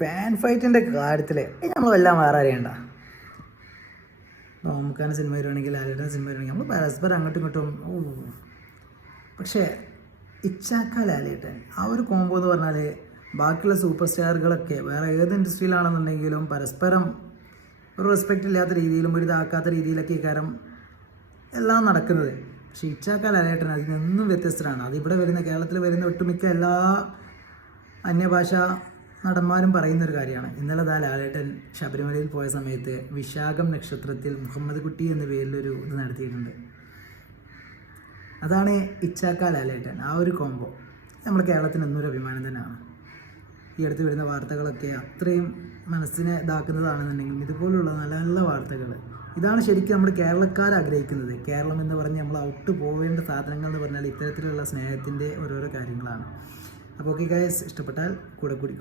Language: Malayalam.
ഫാൻ ഫൈറ്റിൻ്റെ കാര്യത്തിൽ നമ്മളെല്ലാം വേറെ അറിയണ്ട. നമുക്കാണ് സിനിമ വരുവാണെങ്കിൽ ലാലേട്ടൻ സിനിമ വരുവാണെങ്കിൽ നമ്മൾ പരസ്പരം അങ്ങോട്ടും ഇങ്ങോട്ടും പക്ഷേ ഇച്ചാക്ക ലാലേട്ടൻ ആ ഒരു കോംബോ എന്ന് പറഞ്ഞാൽ ബാക്കിയുള്ള സൂപ്പർ സ്റ്റാറുകളൊക്കെ വേറെ ഏത് ഇൻഡസ്ട്രിയിലാണെന്നുണ്ടെങ്കിലും പരസ്പരം ഒരു റെസ്പെക്റ്റ് ഇല്ലാത്ത രീതിയിലും ഒരു ഇതാക്കാത്ത രീതിയിലൊക്കെ ഇക്കാരം എല്ലാം നടക്കുന്നത്. പക്ഷേ ഇച്ചാക്ക ലാലേട്ടൻ അതിൽ നിന്നും വ്യത്യസ്തരാണ്. അതിവിടെ വരുന്ന കേരളത്തിൽ വരുന്ന ഒട്ടുമിക്ക എല്ലാ അന്യഭാഷ നടന്മാരും പറയുന്നൊരു കാര്യമാണ്. ഇന്നലെ ലാലേട്ടൻ ശബരിമലയിൽ പോയ സമയത്ത് വിശാഖം നക്ഷത്രത്തിൽ മുഹമ്മദ് കുട്ടി എന്ന പേരിലൊരു ഇത് നടത്തിയിട്ടുണ്ട്. അതാണ് ഇച്ചാക്ക ലാലേട്ടൻ. ആ ഒരു കോംബോ നമ്മൾ കേരളത്തിന് എന്നൊരു അഭിമാനം തന്നെയാണ്. ഈ അടുത്ത് വരുന്ന വാർത്തകളൊക്കെ അത്രയും മനസ്സിനെ ഇതാക്കുന്നതാണെന്നുണ്ടെങ്കിലും ഇതുപോലുള്ള നല്ല നല്ല വാർത്തകൾ ഇതാണ് ശരിക്കും നമ്മൾ കേരളക്കാർ ആഗ്രഹിക്കുന്നത്. കേരളം എന്ന് പറഞ്ഞ് നമ്മൾ ഔട്ട് പോവേണ്ട സാധനങ്ങൾ എന്ന് പറഞ്ഞാൽ ഇത്തരത്തിലുള്ള സ്നേഹത്തിൻ്റെ ഓരോരോ കാര്യങ്ങളാണ്. അപ്പോൾ ഓക്കെ ഗൈസ്, ഇഷ്ടപ്പെട്ടാൽ കൂടെ കൂടി